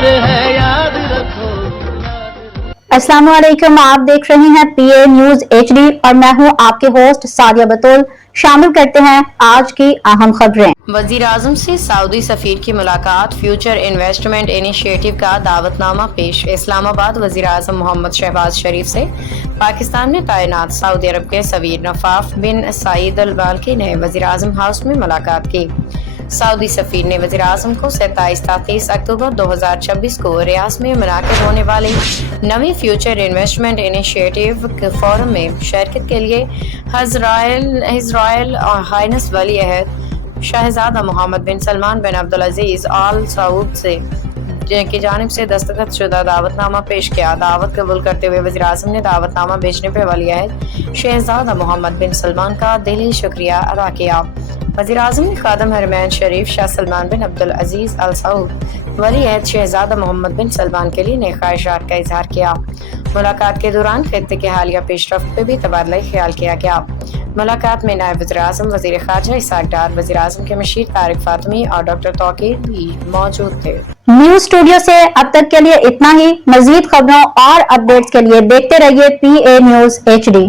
प्यार है, याद रखो। अस्सलाम वालेकुम, आप देख रहे हैं PA न्यूज HD और मैं हूं आपके होस्ट सादिया बतौल। शामिल करते हैं आज की अहम खबरें। वजीर आजम से सऊदी सफीर की मुलाकात, फ्यूचर इन्वेस्टमेंट इनिशिएटिव का दावतनामा पेश। इस्लामाबाद वजीर आजम मोहम्मद शहबाज शरीफ से पाकिस्तान में तैनात सऊदी अरब के सफीर नफाफ बिन सईद अल बाल्की ने वजीर आजम हाउस में मुलाकात की। सऊदी सफीर ने वजीर आजम को 27-30 अक्टूबर 2026 को रियाद में मुनाकिद होने वाले नवी फ्यूचर इन्वेस्टमेंट इनिशिएटिव फोरम में शिरकत के लिए हिज रॉयल हाइनेस वली अहद शहजादा मोहम्मद बिन सलमान बिन अब्दुल अजीज आल सऊद से की जानिब से दस्तखत शुदा दावतनामा पेश किया। दावत कबूल करते हुए वज़ीर आज़म ने दावतनामा भेजने पर वली अहद शहजादा मोहम्मद बिन सलमान का दिली शुक्रिया अदा किया। वज़ीर आज़म ने खादम हरमैन शरीफ शाह सलमान बिन अब्दुल अजीज अल सऊद वली अहद शहजादा मोहम्मद बिन सलमान के लिए नेक ख्वाहिशात का इजहार किया। मुलाकात के दौरान खित्ते के हालिया पेशरफ्त पे भी तबादला ख्याल किया गया। मुलाकात में नायब वज़ीर आज़म वज़ीर ख़ारजा इसहाक़ डार, वज़ीर आज़म के मशीर तारिक फातमी और डॉक्टर तौक़ीर भी मौजूद थे। न्यूज स्टूडियो से अब तक के लिए इतना ही। मजीद खबरों और अपडेट्स के लिए देखते रहिए PA न्यूज HD।